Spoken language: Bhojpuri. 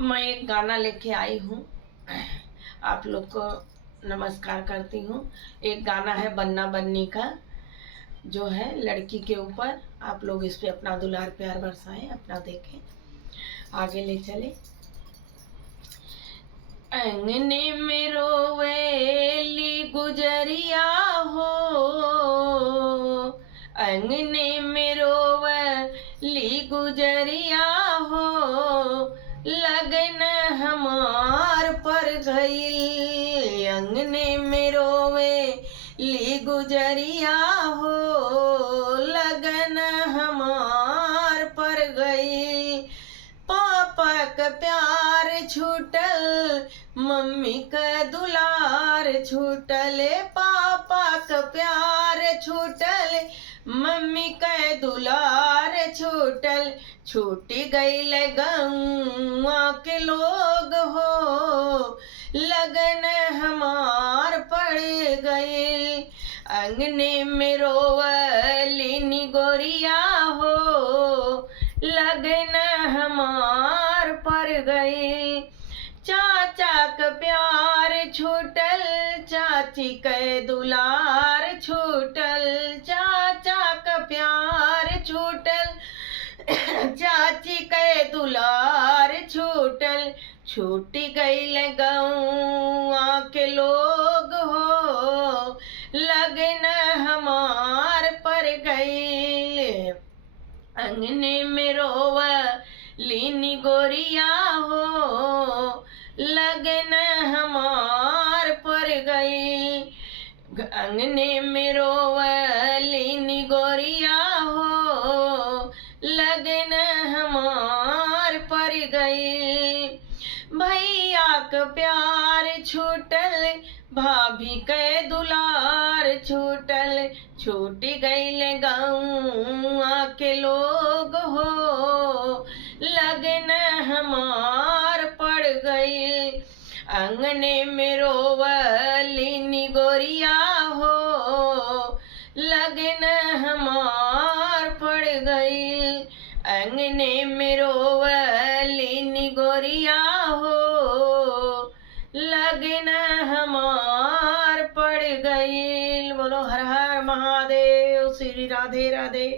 मैं एक गाना लेके आई हूँ। आप लोग को नमस्कार करती हूँ। एक गाना है बन्ना बन्नी का, जो है लड़की के ऊपर। आप लोग इस पे अपना दुलार प्यार बरसाएं, अपना देखें, आगे ले चले। अंगने में रोवेली गुजरिया हो, अंगने में रोवेली गुजरिया हो, लगन हमार पर गई। अंगने में रोवेली गुजरिया हो, लगन हमार पर गई। पापा का प्यार छूटल, मम्मी का दुलार छूटल, पापा का प्यार छूटल, मम्मी का दुलार छूटल। छूट गईल गौआ के लोग हो, लगन हमार पड़ गई। अंगने में रोवली निगोरिया हो, लगन हमार पर गई। चाचा का प्यार छूटल, चाची के दुलार छूटल, चाचा का प्यार छूटल, चाची के दुलार छूटल। छूट गईल गौआ के लोग हो, लगन हमार पर गई। अंगने में रोवली निगोरिया हो, लगन हमार पर गई। अंगने में रोवली निगोरिया हो, लगन हमार पर गई। भैया का प्यार छूटल, भाभी के दुलार छूटल, छूट गईल गौआ के लोग हो, लगन हमार पड़ गई। अंगने में रोवली निगोरिया हो, लगन हमार पड़ गई। अंगने में रोवली निगोरिया हो, लगन हमार पड़ गई। बोलो हर हर महादेव, श्री राधे राधे।